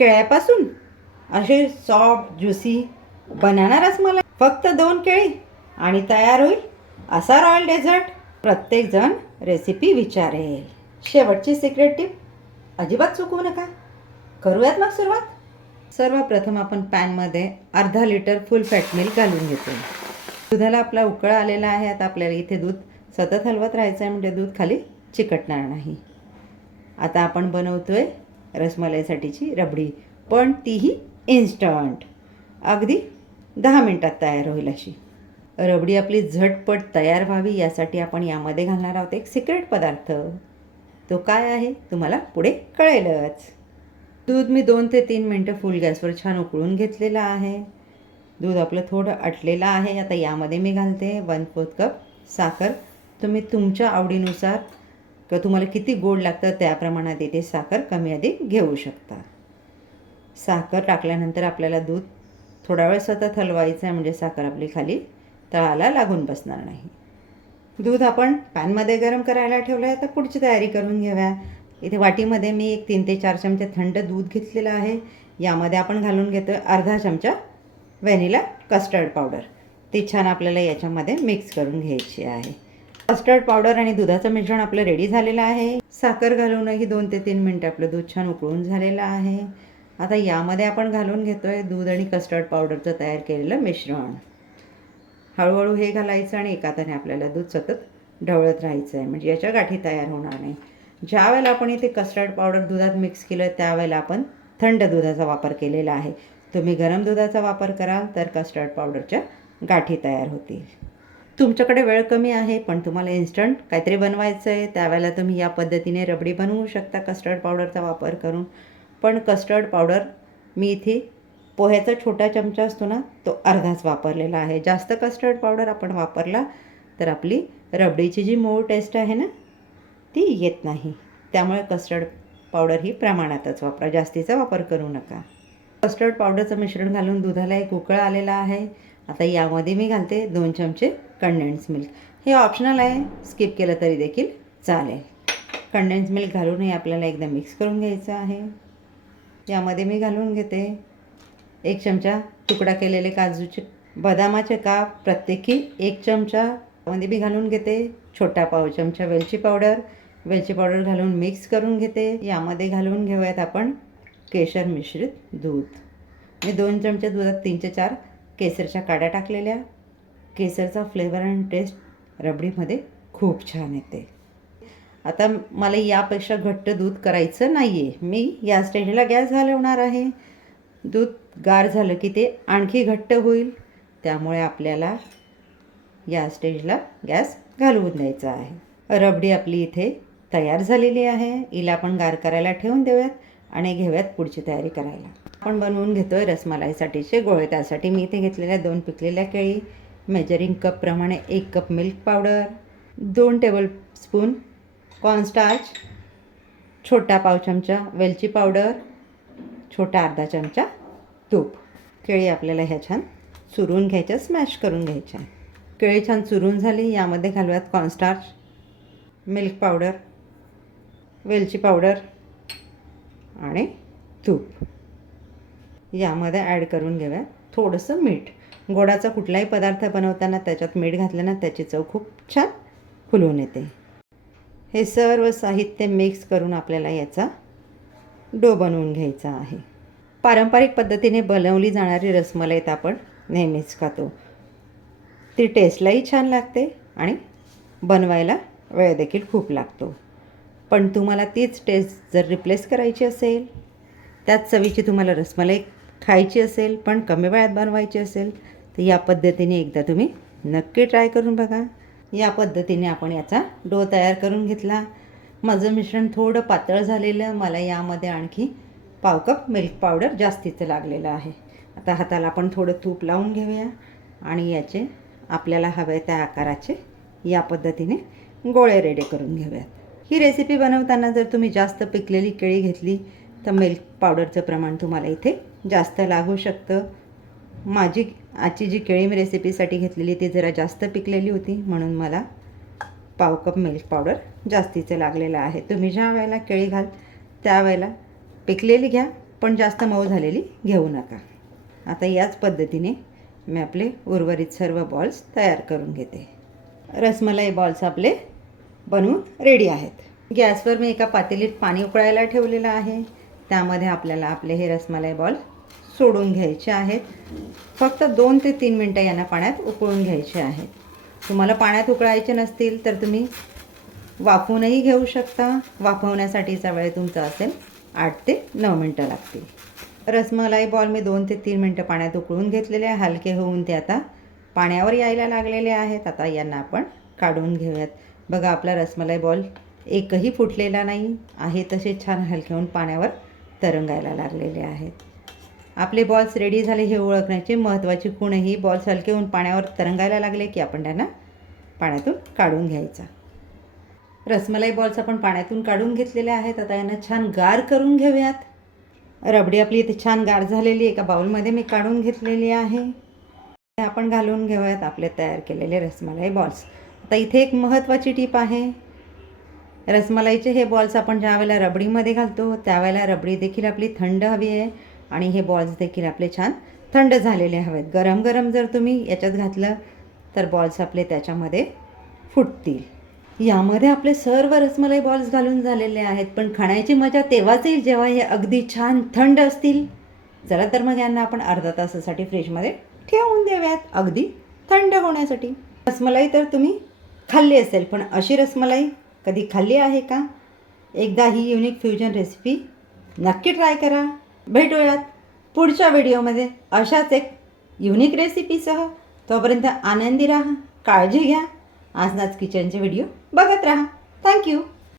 केळ्यापासून असे soft juicy banana rasmalai, फक्त 2 केळी आणि तयार होईल असा रॉयल डेझर्ट. प्रत्येकजण रेसिपी विचारेल. शेवटची सिक्रेट टिप अजिबात चुकवू नका. करूयात मग सुरुवात. सर्वप्रथम आपण पॅनमध्ये अर्धा लिटर फुल फॅट मिल्क घालून घेतो. दुधाला आपला उकळ आलेला आहे. आता आपल्याला इथे दूध सतत हलवत राहायचं आहे, म्हणजे दूध खाली चिकटणार नाही. आता आपण बनवतोय रसमलाईसाठीची रबडी, पण तीही इन्स्टंट, अगदी 10 मिनटात तयार होईल अशी. रबडी आपली झटपट तयार व्हावी यासाठी आपण यामध्ये घालणार आहोत एक सिक्रेट पदार्थ. तो काय आहे तुम्हाला पुढे कळेलच. दूध मी 2 ते 3 मिनटं फुल गॅसवर छान उकळून घेतलेलं आहे. दूध आपलं थोडं आटलेलं आहे. आता यामध्ये मी घालते 1/4 कप साखर. तुम्ही तुमच्या आवडीनुसार किंवा तुम्हाला किती गोड लागतं त्या प्रमाणात इथे साखर कमी अधिक घेऊ शकता. साखर टाकल्यानंतर आपल्याला दूध थोडा वेळ सतत हलवायचं आहे, म्हणजे साखर आपली खाली तळाला लागून बसणार नाही. दूध आपण पॅनमध्ये गरम करायला ठेवलं आहे. आता पुढची तयारी करून घेऊया. इथे वाटीमध्ये मी 3 ते 4 चमचे थंड दूध घेतलेलं आहे. यामध्ये आपण घालून घेतो आहे अर्धा चमचा व्हॅनिला कस्टर्ड पावडर. ती छान आपल्याला याच्यामध्ये मिक्स करून घ्यायची आहे. कस्टर्ड पावडर आणि दुधाचं मिश्रण आपलं रेडी झालेलं आहे. साखर घालूनही 2 ते 3 मिनटं आपलं दूध छान उकळून झालेलं आहे. आता यामध्ये आपण घालून घेतो आहे दूध आणि कस्टर्ड पावडरचं तयार केलेलं मिश्रण. हळूहळू हे घालायचं आणि एका हाताने आपल्याला दूध सतत ढवळत राहायचं आहे, म्हणजे याच्या गाठी तयार होणार नाही. ज्या वेळेला आपण इथे कस्टर्ड पावडर दुधात मिक्स केलं त्यावेळेला आपण थंड दुधाचा वापर केलेला आहे. तुम्ही गरम दुधाचा वापर कराल तर कस्टर्ड पावडरच्या गाठी तयार होतील. तुमच्याकडे वेळ कमी आहे पण तुम्हाला इन्स्टंट काहीतरी बनवायचं आहे, त्यावेळेला तुम्ही या पद्धतीने रबडी बनवू शकता कस्टर्ड पावडरचा वापर करून. पण कस्टर्ड पावडर मी इथे पोह्याचा छोटा चमचा असतो ना, तो अर्धाच वापरलेला आहे. जास्त कस्टर्ड पावडर आपण वापरला तर आपली रबडीची जी मूळ टेस्ट आहे ना ती येत नाही. त्यामुळे कस्टर्ड पावडर ही प्रमाणातच वापरा, जास्तीचा वापर करू नका. कस्टर्ड पावडरचं मिश्रण घालून दुधाला एक उकळ आलेला आहे. आता यामध्ये मी घालते 2 चमचे कंडेन्स मिल्क. हे ऑप्शनल आहे, स्किप केलं तरी देखील चालेल. कंडेन्स मिल्क घालूनही आपल्याला एकदा मिक्स करून घ्यायचं आहे. यामध्ये मी घालून घेते 1 चमचा तुकडा केलेले काजूचे बदामाचे काप, प्रत्येकी 1 चमचा. यामध्ये मी घालून घेते छोटा पाव चमचा वेलची पावडर. वेलची पावडर घालून मिक्स करून घेते. यामध्ये घालून घेऊयात आपण केशर मिश्रित दूध. मी 2 चमचे दुधात 3 ते 4 केसरच्या काड्या टाकलेल्या. केसरचा फ्लेवर आणि टेस्ट रबडीमध्ये खूप छान येते. आता मला यापेक्षा घट्ट दूध करायचं नाही आहे. मी या स्टेजला गॅस घालवणार आहे. दूध गार झालं की ते आणखी घट्ट होईल, त्यामुळे आपल्याला या स्टेजला गॅस घालवून द्यायचा आहे. रबडी आपली इथे तयार झालेली आहे. हिला आपण गार करायला ठेवून देऊयात आणि घेऊयात पुढची तयारी करायला. आपण बनवून घेतो आहे रसमलाईसाठीचे गोळे. त्यासाठी मी इथे घेतलेल्या 2 पिकलेल्या केळी, मेजरिंग कपप्रमाणे 1 cup milk powder, 2 tablespoon cornstarch, छोटा पाव चमचा वेलची पावडर, छोटा अर्धा चमचा तूप. केळी आपल्याला ह्या छान चुरून घ्यायच्या, स्मॅश करून घ्यायच्या. केळी छान चुरून झाली. यामध्ये घालूयात कॉर्नस्टार्च, मिल्क पावडर, वेलची पावडर आणि तूप. यामध्ये ॲड करून घेऊयात थोडंसं मीठ. गोडाचा कुठलाही पदार्थ बनवताना त्याच्यात मीठ घातलं ना त्याची चव खूप छान फुलून येते. हे सर्व साहित्य मिक्स करून आपल्याला याचा डो बनवून घ्यायचा आहे. पारंपरिक पद्धतीने बनवली जाणारी रसमलाई तर आपण नेहमीच खातो. ती टेस्टलाही छान लागते आणि बनवायला वेळ देखील खूप लागतो. पण तुम्हाला तीच टेस्ट जर रिप्लेस करायची असेल, त्याच चवीची तुम्हाला रसमलाई खायची असेल पण कमी वेळात बनवायची असेल, तर या पद्धतीने एकदा तुम्ही नक्की ट्राय करून बघा. या पद्धतीने आपण याचा डो तयार करून घेतला. माझं मिश्रण थोडं पातळ झालेलं, मला यामध्ये आणखी पाव कप मिल्क पावडर जास्तीचं लागलेलं आहे. आता हाताला आपण थोडं तूप लावून घेऊया आणि याचे आपल्याला हवे त्या आकाराचे या पद्धतीने गोळे रेडी करून घेऊयात. ही रेसिपी बनवताना जर तुम्ही जास्त पिकलेली केळी घेतली तर मिल्क पावडरचं प्रमाण तुम्हाला इथे जास्त लागू शकतं. माझी आजची जी केळी मी रेसिपीसाठी घेतलेली ती जरा जास्त पिकलेली होती, म्हणून मला पाव कप मिल्क पावडर जास्तीचं लागलेलं आहे. तुम्ही ज्या वेळेला केळी घाल त्यावेळेला पिकलेली घ्या, पण पण जास्त मऊ झालेली घेऊ नका. आता याच पद्धतीने मी आपले उर्वरित सर्व बॉल्स तयार करून घेते. रसमलाई बॉल्स आपले बनवून रेडी आहेत. गॅसवर मी एका पातेलीत पाणी उकळायला ठेवलेलं आहे. त्यामध्ये आपल्याला आपले हे रसमलाई बॉल सोडून घ्यायचे आहेत. फक्त 2 ते 3 मिनटं यांना पाण्यात उकळून घ्यायचे आहेत. तुम्हाला पाण्यात उकळायचे नसतील तर तुम्ही वाफवूनही घेऊ शकता. वाफवण्यासाठीचा वेळ तुमचा असेल 8 ते 9 मिनटं लागतील. रसमलाई बॉल मी 2 ते 3 मिनटं पाण्यात उकळून घेतलेले आहे. हलके होऊन ते आता पाण्यावर यायला लागलेले आहेत. आता यांना आपण काढून घेऊयात. बघा आपला रसमलाई बॉल एकही फुटलेला नाही आहे. तसे छान हलके होऊन पाण्यावर तरंगायला लागलेले आहेत. आपले बॉल्स रेडी झाले हे ओळखण्याची महत्त्वाची खूण ही बॉल्स हलके होऊन पाण्यावर तरंगायला लागले की आपण त्यांना पाण्यातून काढून घ्यायचा. रसमलाई बॉल्स आपण पाण्यातून काढून घेतलेले आहेत. आता यांना छान गार करून घेऊयात. रबडी आपली इथे छान गार झालेली एका बाउलमध्ये मी काढून घेतलेली आहे. आपण घालून घेऊयात आपले तयार केलेले रसमलाई बॉल्स. आता इथे एक महत्त्वाची टीप आहे. रसमलाईचे हे बॉल्स आपण ज्या वेळेला रबडीमध्ये घालतो त्यावेळेला रबडी देखील आपली थंड हवी आहे आणि हे बॉल्स देखील आपले छान थंड झालेले हवेत. गरम गरम जर तुम्ही याच्यात घातलं तर बॉल्स आपले त्याच्यामध्ये फुटतील. यामध्ये आपले सर्व रसमलाई बॉल्स घालून झालेले आहेत. पण खाण्याची मजा तेव्हाच येईल जेव्हा हे अगदी छान थंड असतील. चला तर मग यांना आपण अर्धा तासासाठी फ्रीजमध्ये ठेवून देऊयात अगदी थंड होण्यासाठी. रसमलाई तर तुम्ही खाल्ली असेल पण अशी रसमलाई कधी खाल्ली आहे का? एकदा ही युनिक फ्युजन रेसिपी नक्की ट्राय करा. भेटूयात पुढच्या व्हिडिओमध्ये अशाच एक युनिक रेसिपीसह. तोपर्यंत आनंदी राहा, काळजी घ्या. आजनाच किचनचे व्हिडिओ बघत राहा. थँक्यू.